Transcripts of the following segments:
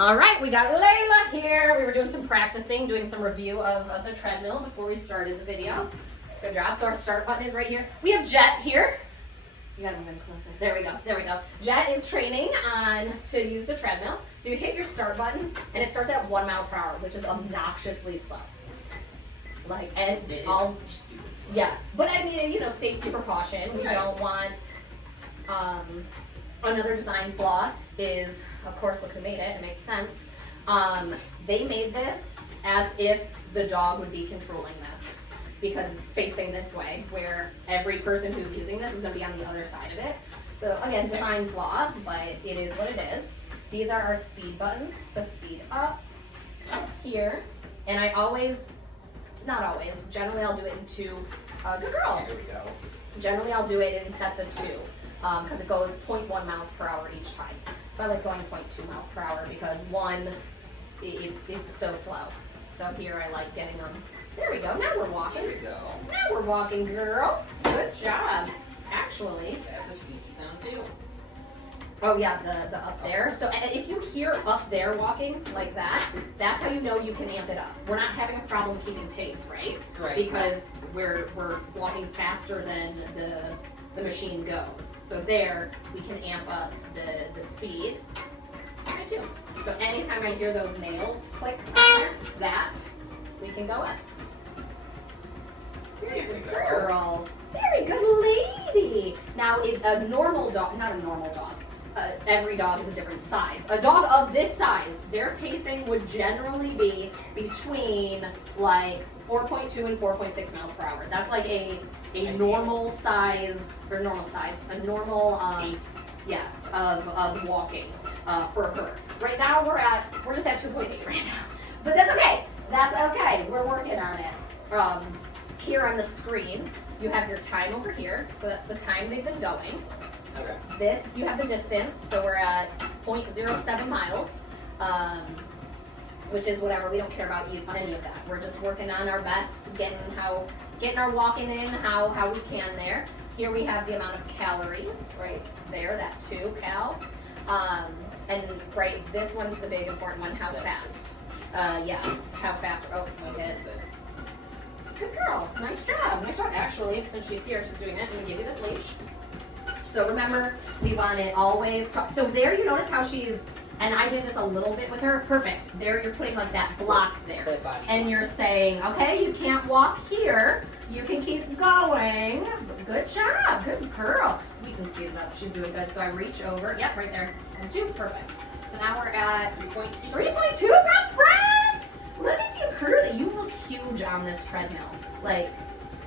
All right, we got Layla here. We were doing some practicing, doing some review of the treadmill before we started the video. Good job. So our start button is right here. We have Jet here. You gotta move in closer. There we go. There we go. Jet is training on to use the treadmill. So you hit your start button, and it starts at 1 mile per hour, which is obnoxiously slow. Like, and all, yes. But I mean, you know, safety precaution. We don't want, another design flaw is, of course, look who made it. It makes sense. They made this as if the dog would be controlling this, because it's facing this way, where every person who's using this is going to be on the other side of it. So again, design flaw, but it is what it is. These are our speed buttons. So speed up here, and I always, not always, generally I'll do it in two. Good girl. Here we go. Generally I'll do it in sets of two, because it goes 0.1 miles per hour each time. So I like going 0.2 miles per hour because one, it's so slow. So here I like getting them. There we go. Now we're walking. There we go. Now we're walking, girl. Good job. Actually. That's a squeaky sound too. Oh yeah, the up there. So if you hear up there walking like that, that's how you know you can amp it up. We're not having a problem keeping pace, right? Right. Because we're walking faster than the machine goes. So there we can amp up the speed. I do. So anytime I hear those nails click on there, that we can go up. Very good girl. Very good lady. Now, a normal dog, not a normal dog, every dog is a different size. A dog of this size, their pacing would generally be between like 4.2 and 4.6 miles per hour. That's like a normal size, or a normal, yes, of walking for her. Right now we're just at 2.8 right now. But that's okay. That's okay. We're working on it. Here on the screen, you have your time over here. So that's the time they've been going. Okay. This, you have the distance. So we're at 0.07 miles, which is whatever. We don't care about any of that. We're just working on our best, getting our walking in how we can there. Here we have the amount of calories right there, that 2 cal. And right, this one's the big important one, how fast. Yes, how fast. Oh, we did. Good girl. Nice job. Nice job. Actually, since she's here, she's doing it. I'm going to give you this leash. So remember, we want it always. So there you notice how she's, and I did this a little bit with her. Perfect. There you're putting like that block there. And you're saying, okay, you can't walk here. You can keep going. Good job. Good girl. We can speed it up. She's doing good. So I reach over. Yep, right there. 2. Perfect. So now we're at 3.2. 3.2, girlfriend! Look at you cruising. You look huge on this treadmill. Like,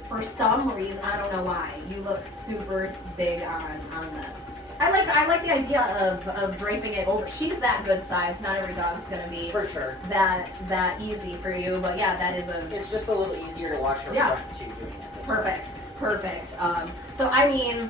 for some reason, I don't know why, you look super big on this. I like the idea of draping it over. She's that good size. Not every dog's gonna be for sure that easy for you. But yeah, that is a. It's just a little easier to watch her front too doing it. Perfect. So I mean,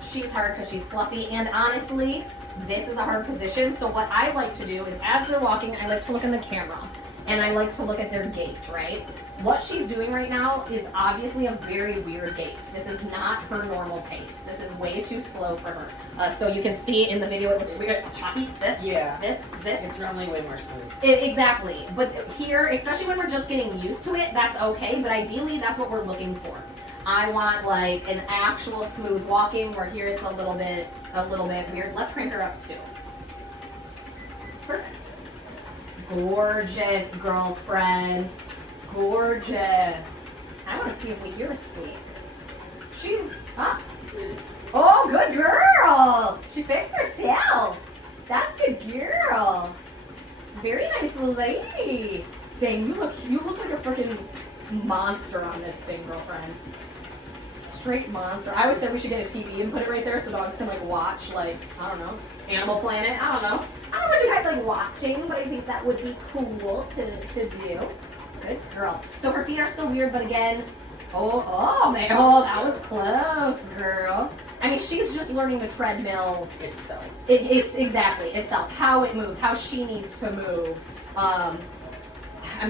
she's hard because she's fluffy, and honestly, this is a hard position. So what I like to do is, as they're walking, I like to look in the camera. And I like to look at their gait, right? What she's doing right now is obviously a very weird gait. This is not her normal pace. This is way too slow for her. So you can see in the video, it looks weird. Choppy, this. It's normally way more smooth. Exactly. But here, especially when we're just getting used to it, that's okay. But ideally, that's what we're looking for. I want like an actual smooth walking, where here it's a little bit weird. Let's crank her up too. Perfect. Gorgeous, girlfriend. Gorgeous. I want to see if we hear a squeak. She's up. Oh, good girl. She fixed herself. That's good girl. Very nice lady. Dang, you look like a freaking monster on this thing, girlfriend. Straight monster. I always said we should get a TV and put it right there so dogs can like watch, like, I don't know, Animal Planet. I don't know what you guys like watching, but I think that would be cool to do. Good girl. So her feet are still weird, but again, man, that was close, girl. I mean, she's just learning the treadmill itself. It's exactly itself, how it moves, how she needs to move. I'm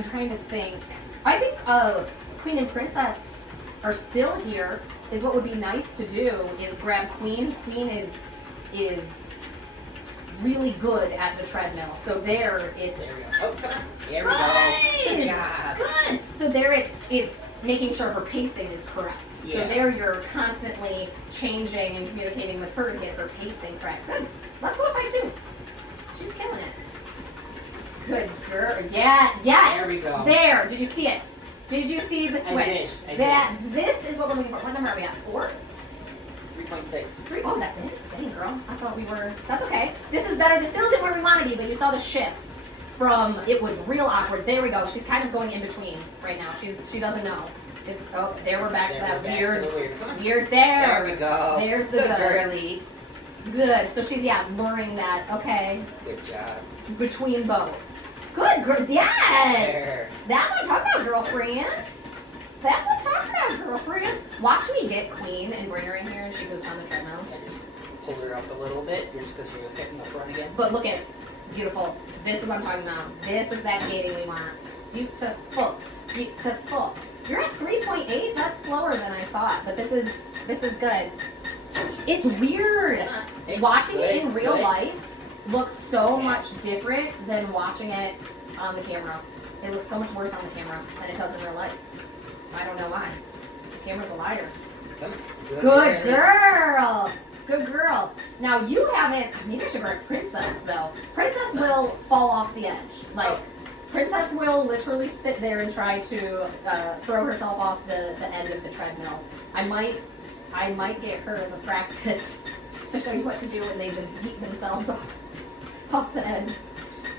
trying to think. I think Queen and Princess are still here. Is what would be nice to do is grab Queen. Queen is really good at the treadmill. So there it's There we go. Oh, come on. There we go. Good job. good. So there it's making sure her pacing is correct. So Yeah. there you're constantly changing and communicating with her to get her pacing correct. Good. Let's go up by 2. She's killing it. Good girl. Yeah. Yes. There we go. There. Did you see it? Did you see the switch? I did. This is what we're looking for. What number are we at? 4? 3.6. 3. Oh, that's it. Dang, girl. I thought we were. That's okay. This is better. This still isn't where we want to be, but you saw the shift from it was real awkward. There we go. She's kind of going in between right now. She doesn't know. Oh, there we're back to that weird. Come on. Weird there. There we go. There's the good good. girly. Good. So she's learning that. Okay, Good job. between both. Good girl. Yes. There. That's what I'm talking about, girlfriend. That's what I'm talking about, girlfriend. Watch me get Queen and bring her in here and she moves on the treadmill. I just pulled her up a little bit just because she was hitting the front again. But look at beautiful. This is what I'm talking about. This is that gating we want. Beautiful. Beautiful. You're at 3.8. That's slower than I thought, but this is good. It's weird. Watching it in real life looks so much different than watching it on the camera. It looks so much worse on the camera than it does in real life. I don't know why. The camera's a liar. Come on. Good girl. Good girl. Now you haven't. Maybe I should bring Princess though. Princess will fall off the edge. Like Princess will literally sit there and try to throw herself off the end of the treadmill. I might get her as a practice to show you what to do when they just beat themselves off the end.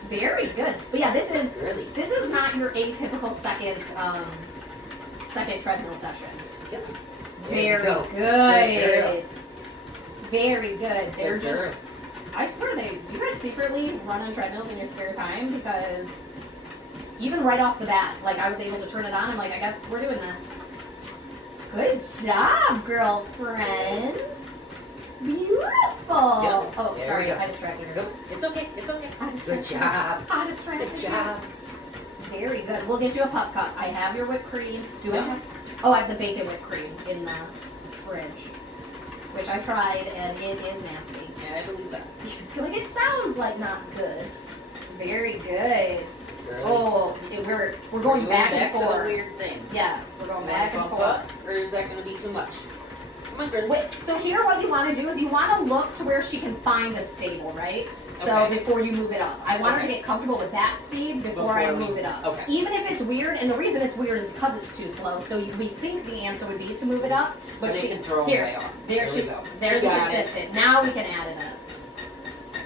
Very good. But yeah, this is not your atypical second treadmill session. Yep. Very There we go. good. Very good. They're Good girl. just. I swear you guys secretly run on treadmills in your spare time because even right off the bat, like I was able to turn it on. I'm like, I guess we're doing this. Good job, girlfriend. Beautiful. Yep. Oh, There sorry, we go. I distracted her. Nope. It's okay. It's okay. I Good distracted her. job. I distracted Good her. job. Very good. We'll get you a pup cup. I have your whipped cream. Do I Yeah. have? Oh, I have the bacon whipped cream in the fridge, which I tried and it is nasty. Yeah, I believe that. Like it sounds like not good. Very good. Girly. Oh, we're going back and to the forth. weird thing. Yes, we're going You back wanna and bump forth. up, or is that going to be too much? Come on, girly. Wait, so here what you want to do is you want to look to where she can find a stable, right? So Okay. before you move it up. I want her to Okay. get comfortable with that speed before I Before we- move it up. okay. Even if it's weird, and the reason it's weird is because it's too slow. So we think the answer would be to move it up, but And they she can throw here, way off. there we she's go. there's You a got it. consistent. Now we can add it up.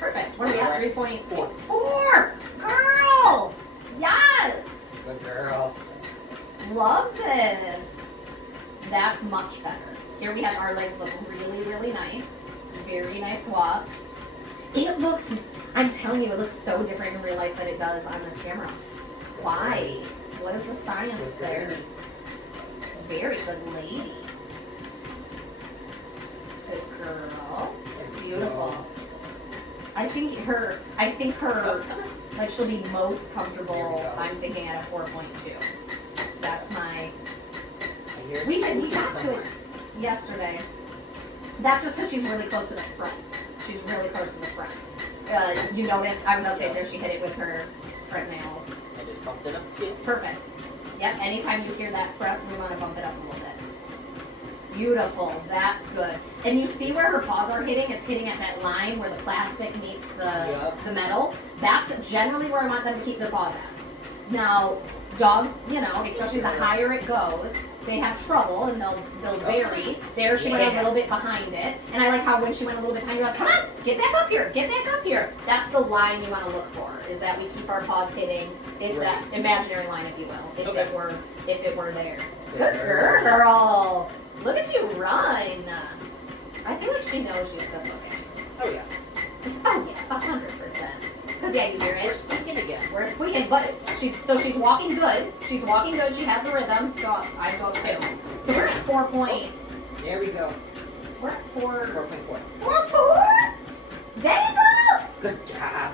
Perfect. What are we at? Alright. 3.4. 4! Girl! Yes! Good girl. Love this. That's much better. Here we have our legs look really, really nice. Very nice walk. It looks, I'm telling you, it looks so different in real life than it does on this camera. Why? What is the science Good there? girl. Very good lady. Good girl. Beautiful. I think her, like she'll be most There we comfortable, go. I'm thinking at a 4.2. That's my, I hear it we squeaking talked to somewhere. it yesterday. That's just because she's really close to the front. She's really close to the front. You notice, I was gonna say there, she hit it with her front nails. I just bumped it up too. Perfect. Yep, anytime you hear that front, we want to bump it up a little bit. Beautiful, that's good. And you see where her paws are hitting? It's hitting at that line where the plastic meets Yep. the metal. That's generally where I want them to keep their paws at. Now, dogs, you know, especially the higher it goes, they have trouble and they'll vary. There she went a little bit behind it. And I like how when she went a little bit behind, you're like, come on, get back up here, get back up here. That's the line you want to look for, is that we keep our paws hitting that imaginary line, if you will, if it were there. Good girl. Look at you run. I feel like she knows she's good looking. Oh yeah. Oh yeah, 100%. Because yeah, you hear We're it. squeaking again. We're squeaking, but she's walking good. She's walking good. She has the rhythm, so I go too. So we're at 4 point. There we go. We're at 4. 4.4. 4. Dang girl! Good job.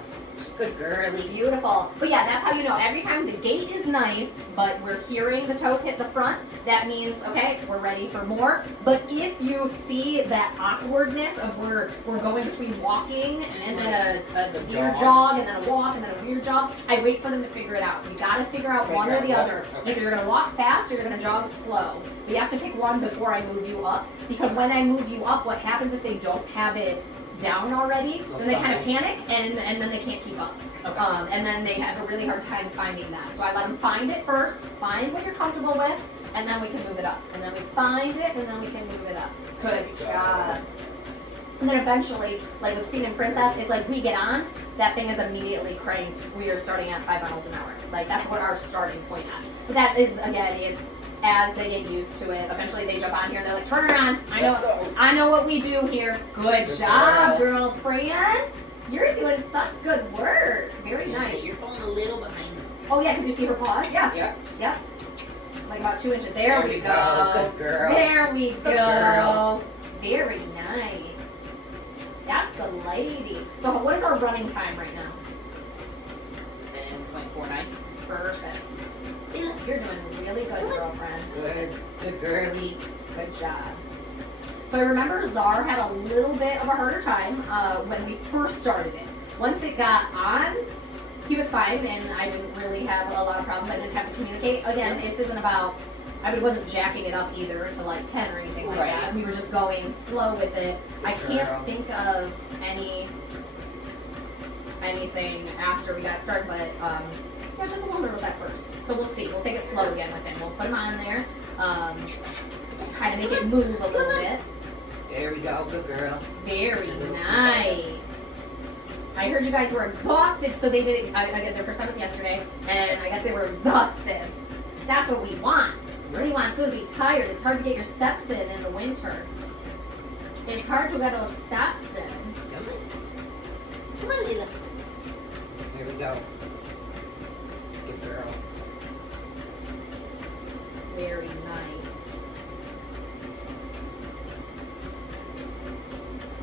Good girly. Beautiful. But yeah, that's how you know. Every time the gait is nice, but we're hearing the toes hit the front, that means, okay, we're ready for more. But if you see that awkwardness of we're going between walking and then a weird jog and then a walk and then a weird jog, I wait for them to figure it out. You gotta figure out one or the other. Okay. Either you're gonna walk fast or you're gonna jog slow. But you have to pick one before I move you up. Because when I move you up, what happens if they don't have it down already, then they kind of panic and then they can't keep up. Okay. And then they have a really hard time finding that. So I let them find it first, find what you're comfortable with, and then we can move it up. And then we find it, and then we can move it up. Good job. And then eventually, like with Queen and Princess, it's like we get on, that thing is immediately cranked. We are starting at 5 miles an hour. Like that's what our starting point at. But that is, again, it's as they get used to it. Eventually they jump on here and they're like, turn her on. I know what we do here. Good job, girl. Fran. You're doing such good work. Very nice. You're falling a little behind. Oh yeah, because you see her paws? Yeah. Yeah. Yep. Like about 2 inches. There we go. Good girl. There we Good go. girl. Very nice. That's the lady. So what is our running time right now? 10.49. Perfect. You're doing really good, girlfriend. Good girly. Good job. So I remember Czar had a little bit of a harder time when we first started it. Once it got on, he was fine, and I didn't really have a lot of problems. I didn't have to communicate. Again, this isn't about, I wasn't jacking it up either to like 10 or anything like that. We were just going slow with it. I can't think of anything after we got started, but yeah, just a little nervous at first. So we'll see. We'll take it slow again with him. We'll put him on there, kind of make it move a little bit. There we go. Good girl. Very nice. I heard you guys were exhausted, so they did it again. Their first time was yesterday, and I guess they were exhausted. That's what we want. We want food to be tired. It's hard to get your steps in the winter. It's hard to get those steps in. Come on, Layla. Here we go. Good girl. Very nice.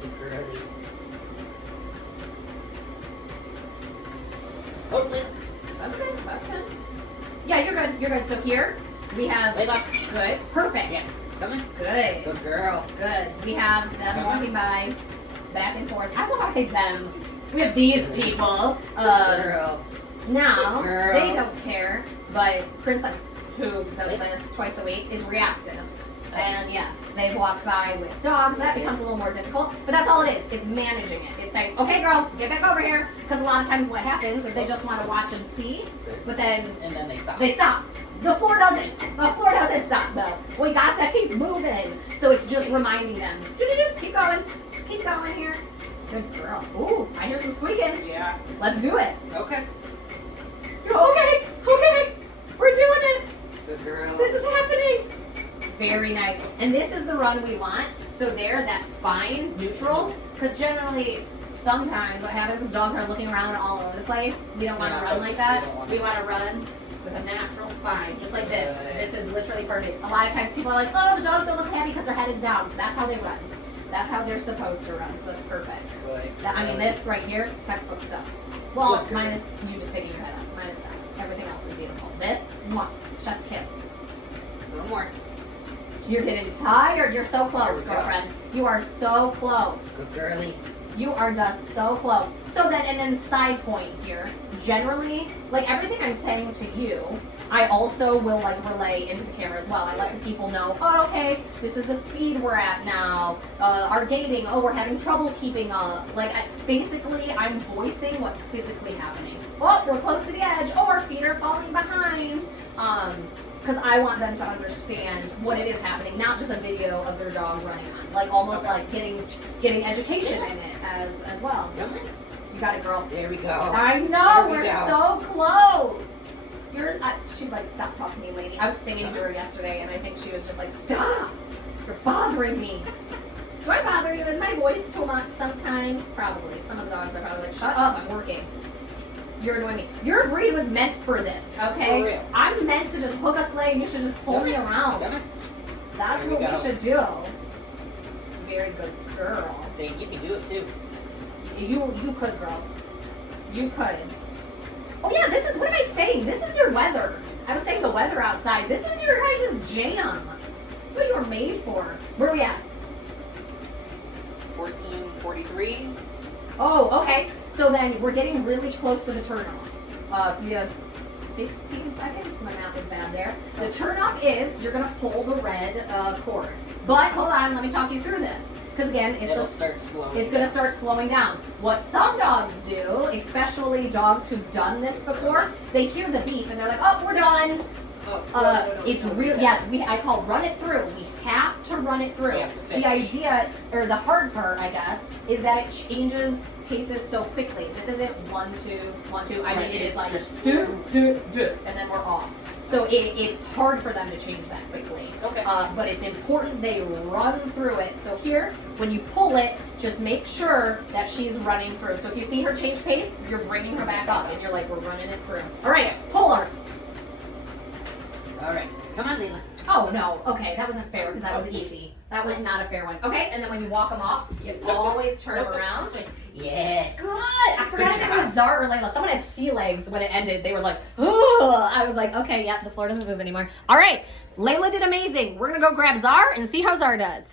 Good girly. Oh, Layla. That's good. That's good. Yeah, you're good. You're good. So here we have Layla. Good. Perfect. Yeah. Come on. Good. Good girl. Good. We have them walking by, back and forth. I don't know if I say them. We have these people. Good girl. Now, Girl. they don't care, but Princess, who does this twice a week, is reactive. And yes, they've walked by with dogs. That becomes a little more difficult, but that's all it is. It's managing it. It's saying, okay, girl, get back over here. Because a lot of times what happens is they just want to watch and see, but then And then they stop. they stop. The floor doesn't. The floor doesn't stop though. We got to keep moving. So it's just reminding them, keep going. Keep going here. Good girl. Ooh, I hear some squeaking. Yeah. Let's do it. Okay. Okay, we're doing it. Good girl. This is happening. Very nice. And this is the run we want. So there, that spine neutral. Because generally, sometimes what happens is dogs are looking around all over the place. We don't want to run like that. We want to run with a natural spine, just like this. This is literally perfect. A lot of times people are like, oh, the dogs don't look happy because their head is down. That's how they run. That's how they're supposed to run. So it's perfect. I mean, this right here, textbook stuff. Well, minus you just picking your head up. Minus that. Everything else is beautiful. This, mwah, chef's kiss. A little more. You're getting tired. You're so close, There we go. girlfriend. You are so close. Good girly. You are just so close. So then, and then side point here. Generally, like everything I'm saying to you, I also will like relay into the camera as well. I let the people know, oh, okay, this is the speed we're at now. Our gating, oh, we're having trouble keeping up. Like, basically, I'm voicing what's physically happening. Oh, we're close to the edge. Oh, our feet are falling behind. Because I want them to understand what it is happening, not just a video of their dog running on. Like, almost like getting education in it as well. You got it, girl. There we go. I know, There we we're go. so close. She's like, stop talking to me, lady. I was singing to her yesterday, and I think she was just like, stop. You're bothering me. Do I bother you? Is my voice too much sometimes? Probably. Some of the dogs are probably like, shut up, I'm working. You're annoying me. Your breed was meant for this, okay? For real. I'm meant to just hook a sleigh and you should just pull me around. That's There we what go. we should do. Very good girl. See, you can do it too. You could, girl. You could. Oh yeah, this is, what am I saying? This is your weather. I was saying the weather outside. This is your guys' jam. This is what you were made for. Where are we at? 14:43. Oh, okay. So then we're getting really close to the turnoff. So we have 15 seconds. My math is bad there. The turnoff is you're gonna pull the red cord. But hold on, let me talk you through this. Because again, It'll start slowing. it's gonna start slowing down. What some dogs do, especially dogs who've done this before, they hear the beep and they're like, "Oh, we're done." Oh, no, It's don't do real. that. Yes, I call run it through. We have to run it through. We have to The finish. idea, or the hard part, I guess, is that it changes paces so quickly. This isn't 1, 2, 1, 2. I mean, Right, it is it's like just- do, and then we're off. So it's hard for them to change that quickly. Okay. But it's important they run through it. So here, when you pull it, just make sure that she's running through. So if you see her change pace, you're bringing her back up, and you're like, we're running it through. All right, pull her. All right. Come on, Layla. Oh no, okay, that wasn't fair because that was easy. That was not a fair one. Okay, and then when you walk them off, you always turn them around. This way. Yes. Good. I forgot if it was Zar or Layla. Someone had sea legs when it ended. They were like, "Ooh." I was like, okay, yeah, the floor doesn't move anymore. All right, Layla did amazing. We're gonna go grab Zar and see how Zar does.